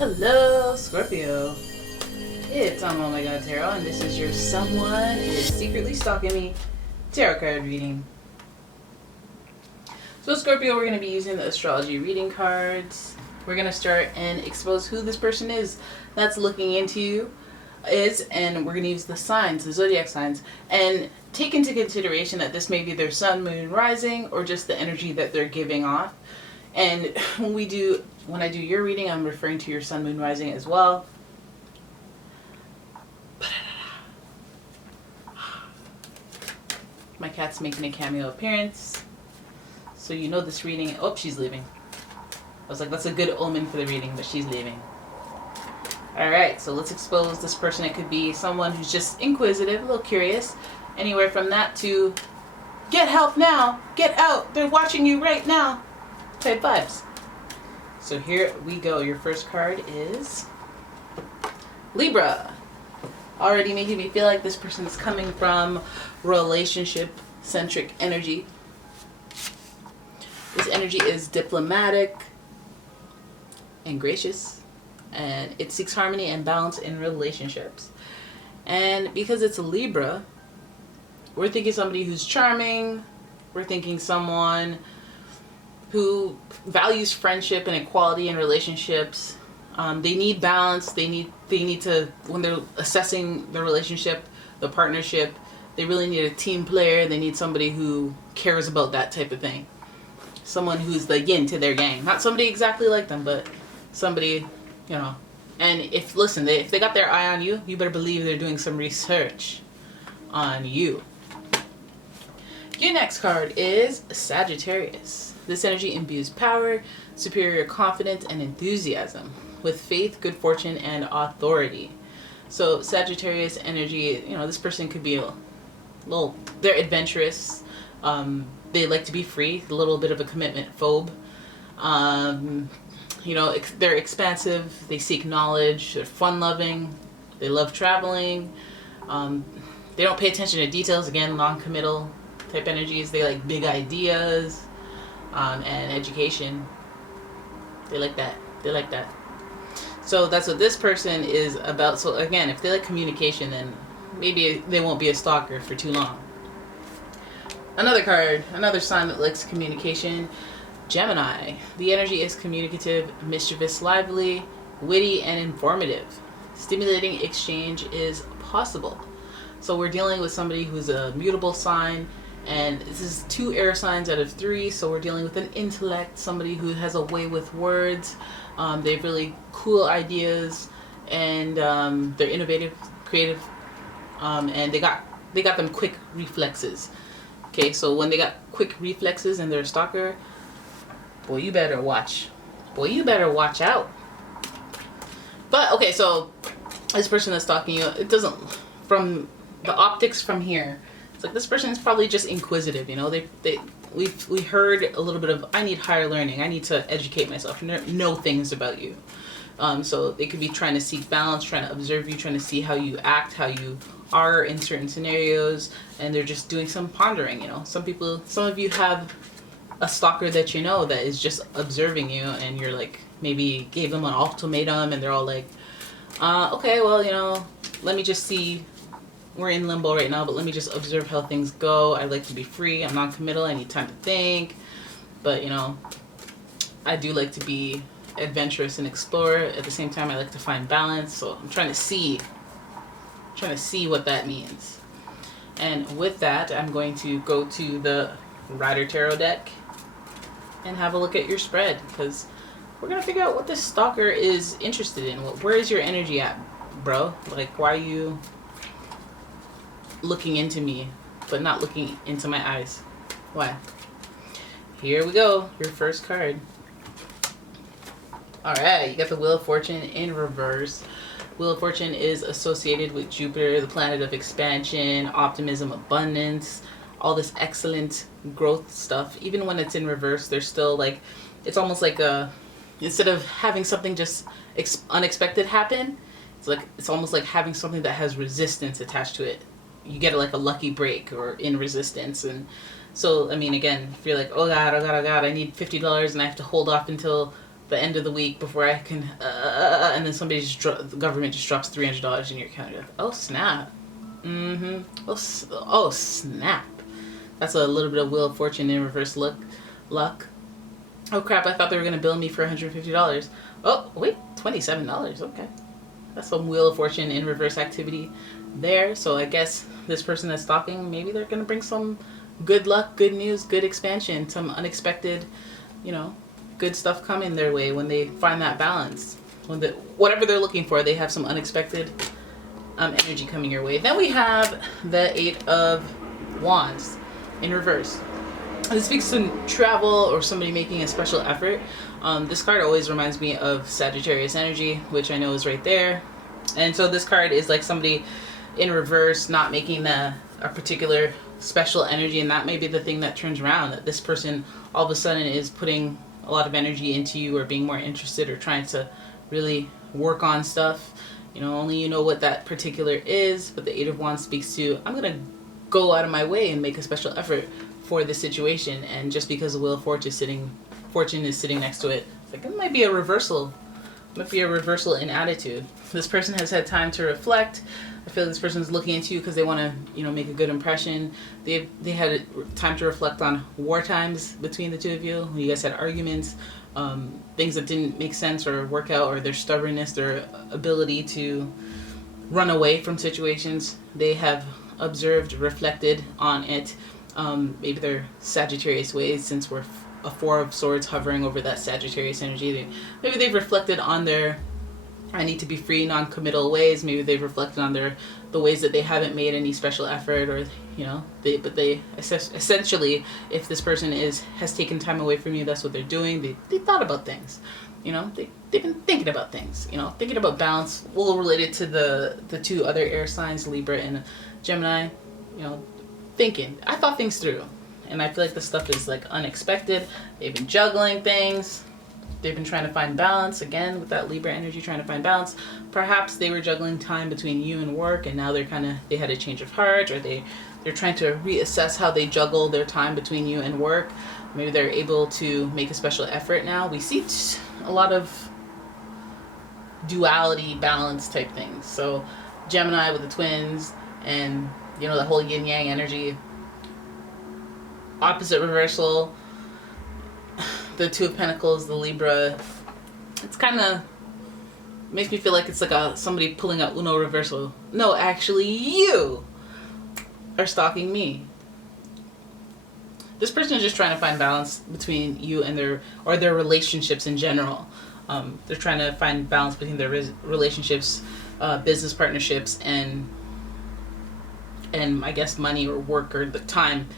Hello, Scorpio. It's umomgtarot, and this is your someone is secretly stalking me tarot card reading. So Scorpio, we're going to be using the astrology reading cards. We're going to start and expose who this person is that's looking into you and we're going to use the signs, the zodiac signs, and take into consideration that this may be their sun, moon, rising, or just the energy that they're giving off. And when I do your reading, I'm referring to your sun, moon, rising as well. My cat's making a cameo appearance. So you know this reading. Oh, she's leaving. I was like, that's a good omen for the reading, but she's leaving. Alright, so let's expose this person. It could be someone who's just inquisitive, a little curious. Anywhere from that to, get help now, get out, they're watching you right now type vibes. So here we go. Your first card is Libra. Already making me feel like this person is coming from relationship-centric energy. This energy is diplomatic and gracious, and it seeks harmony and balance in relationships. And because it's a Libra, we're thinking somebody who's charming. We're thinking someone who values friendship and equality in relationships. They need balance. They need to, when they're assessing the relationship, the partnership, they really need a team player. They need somebody who cares about that type of thing. Someone who's the yin to their yang. Not somebody exactly like them, but somebody, you know. And if they got their eye on you, you better believe they're doing some research on you. Your next card is Sagittarius. This energy imbues power, superior confidence, and enthusiasm with faith, good fortune, and authority. So Sagittarius energy, you know, this person could be they're adventurous. They like to be free, a little bit of a commitment phobe. You know, they're expansive, they seek knowledge, they're fun-loving, they love traveling. They don't pay attention to details, again, non-committal type energies. They like big ideas. And education. They like that. So that's what this person is about. So again, if they like communication, then maybe they won't be a stalker for too long. Another card, another sign that likes communication, Gemini. The energy is communicative, mischievous, lively, witty, and informative. Stimulating exchange is possible. So we're dealing with somebody who's a mutable sign. And this is 2 air signs out of 3, so we're dealing with an intellect, somebody who has a way with words. They have really cool ideas, and they're innovative, creative, and they got them quick reflexes. Okay, so when they got quick reflexes and they're a stalker, boy, you better watch. Boy, you better watch out. But okay, so this person that's stalking you, it doesn't, from the optics from here, it's like this person is probably just inquisitive, you know. We heard a little bit of, I need higher learning, I need to educate myself, know things about you. So they could be trying to seek balance, trying to observe you, trying to see how you act, how you are in certain scenarios, and they're just doing some pondering, you know. Some of you have a stalker that you know that is just observing you, and you're like, maybe gave them an ultimatum, and they're all like, okay, well, you know, let me just see. We're in limbo right now, but let me just observe how things go. I like to be free. I'm non-committal. I need time to think. But, you know, I do like to be adventurous and explore. At the same time, I like to find balance. So I'm trying to see what that means. And with that, I'm going to go to the Rider Tarot deck and have a look at your spread, because we're going to figure out what this stalker is interested in. Where is your energy at, bro? Like, why are you looking into me but not looking into my eyes? Why? Here we go. Your first card. Alright, you got the Wheel of Fortune in reverse. Wheel of Fortune is associated with Jupiter, the planet of expansion, optimism, abundance, all this excellent growth stuff. Even when it's in reverse, there's still like, it's almost like instead of having something just unexpected happen, it's almost like having something that has resistance attached to it. You get like a lucky break or in resistance. And so, I mean, again, if you're like, oh God, I need $50 and I have to hold off until the end of the week before I can, and then somebody the government just drops $300 in your account. You're like, oh snap. Oh snap. That's a little bit of Wheel of Fortune in reverse luck. Oh crap, I thought they were going to bill me for $150. Oh, wait, $27. Okay. That's some Wheel of Fortune in reverse activity there. So I guess this person that's stalking, maybe they're going to bring some good luck, good news, good expansion, some unexpected, good stuff coming their way when they find that balance. When whatever they're looking for, they have some unexpected energy coming your way. Then we have the 8 of Wands in reverse. This speaks to travel or somebody making a special effort. This card always reminds me of Sagittarius energy, which I know is right there. And so this card is like somebody in reverse not making a particular special energy, and that may be the thing that turns around, that this person all of a sudden is putting a lot of energy into you, or being more interested, or trying to really work on stuff. Only you know what that particular is, but the 8 of Wands speaks to, I'm going to go out of my way and make a special effort for this situation. And just because the Wheel of Fortune is sitting next to it, it's like it might be a reversal. It might be a reversal in attitude. This person has had time to reflect. I feel this person's looking into you because they want to, make a good impression. They had time to reflect on war times between the two of you, when you guys had arguments, things that didn't make sense or work out, or their stubbornness, their ability to run away from situations. They have observed, reflected on it. Maybe their Sagittarius ways, since we're a 4 of Swords hovering over that Sagittarius energy. Maybe they've reflected on their I need to be free, non-committal ways. Maybe they've reflected on the ways that they haven't made any special effort, or they essentially, if this person has taken time away from you, that's what they're doing. They thought about things, they've been thinking about things, thinking about balance. We'll relate it to the 2 other air signs, Libra and Gemini. Thinking. I thought things through, and I feel like this stuff is like unexpected. They've been juggling things. They've been trying to find balance, again with that Libra energy, trying to find balance. Perhaps they were juggling time between you and work, and now they had a change of heart, or they're trying to reassess how they juggle their time between you and work. Maybe they're able to make a special effort now. We see a lot of duality, balance type things. So Gemini with the twins, and the whole yin yang energy. Opposite reversal, the 2 of Pentacles, the Libra. It's kind of makes me feel like it's like somebody pulling out Uno reversal. No, actually, you are stalking me. This person is just trying to find balance between you and their relationships in general. They're trying to find balance between their relationships, business partnerships, and I guess money or work or the time.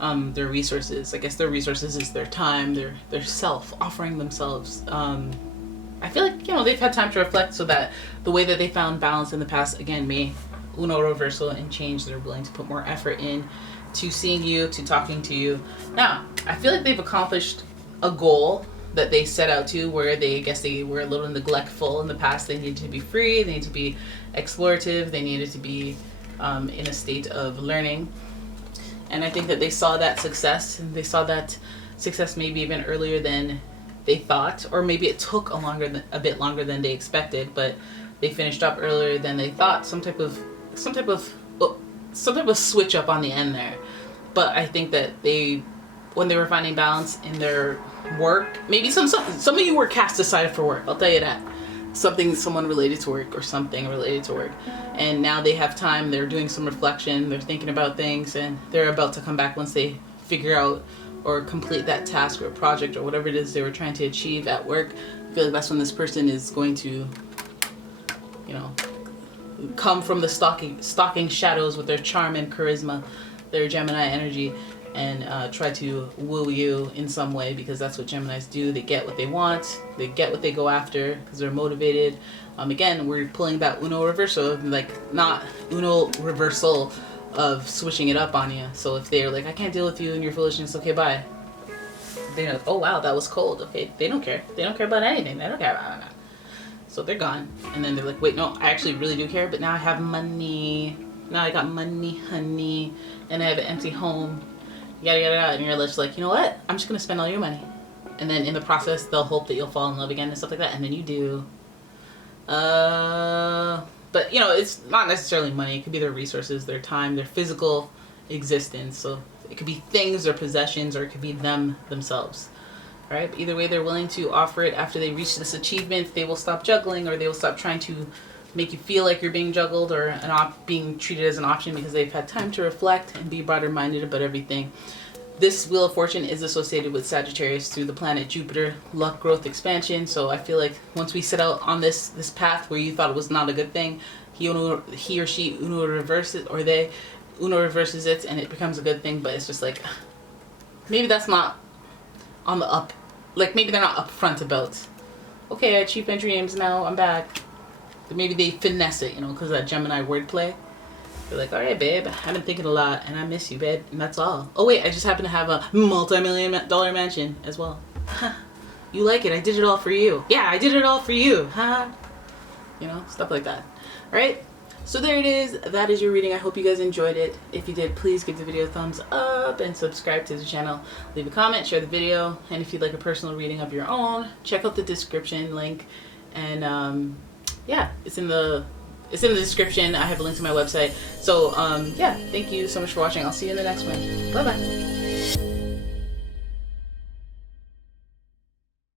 Their resources. I guess their resources is their time, their self, offering themselves. I feel like, they've had time to reflect, so that the way that they found balance in the past, again, may Uno reversal and change. They're willing to put more effort in to seeing you, to talking to you. Now, I feel like they've accomplished a goal that they set out to, where they were a little neglectful in the past. They needed to be free, they needed to be explorative, they needed to be in a state of learning. And I think that they saw that success, and they saw that success maybe even earlier than they thought, or maybe it took a bit longer than they expected, but they finished up earlier than they thought. Some type of switch up on the end there. But I think that when they were finding balance in their work, maybe some of you were cast aside for work. I'll tell you that. Someone related to work, or something related to work, and now they have time. They're doing some reflection, they're thinking about things, and they're about to come back once they figure out or complete that task or project or whatever it is they were trying to achieve at work. I feel like that's when this person is going to come from the stalking shadows with their charm and charisma, their Gemini energy, and try to woo you in some way, because that's what Geminis do. They get what they want, they get what they go after, because they're motivated. Again, we're pulling that Uno reversal, like not Uno reversal of switching it up on you. So if they're like, I can't deal with you and your foolishness, okay, bye. They're like, oh wow, that was cold. Okay, they don't care about anything. They don't care about it. So they're gone. And then they're like, wait, no, I actually really do care, but now I have money. Now I got money, honey, and I have an empty home. Yada yada yada. And you're just like, you know what? I'm just gonna spend all your money. And then in the process, they'll hope that you'll fall in love again and stuff like that. And then you do. But you know, it's not necessarily money. It could be their resources, their time, their physical existence. So it could be things or possessions, or it could be them themselves. All right. But either way, they're willing to offer it after they reach this achievement. They will stop juggling, or they will stop trying to make you feel like you're being juggled or being treated as an option, because they've had time to reflect and be broader minded about everything. This Wheel of Fortune is associated with Sagittarius through the planet Jupiter, luck, growth, expansion. So I feel like once we set out on this path where you thought it was not a good thing, he or she Uno reverses, or they Uno reverses it, and it becomes a good thing. But it's just like, maybe that's not on the up, like maybe they're not upfront about, okay, I achieved my dreams, now I'm back. But maybe they finesse it, you know, because of that Gemini wordplay. They're like, all right, babe, I've been thinking a lot, and I miss you, babe, and that's all. Oh, wait, I just happen to have a multi-million-dollar mansion as well. You like it? I did it all for you. Yeah, I did it all for you, huh? You know, stuff like that. All right, so there it is. That is your reading. I hope you guys enjoyed it. If you did, please give the video a thumbs up and subscribe to the channel. Leave a comment, share the video, and if you'd like a personal reading of your own, check out the description link. And yeah, it's in the description. I have a link to my website. So yeah, thank you so much for watching. I'll see you in the next one. Bye bye.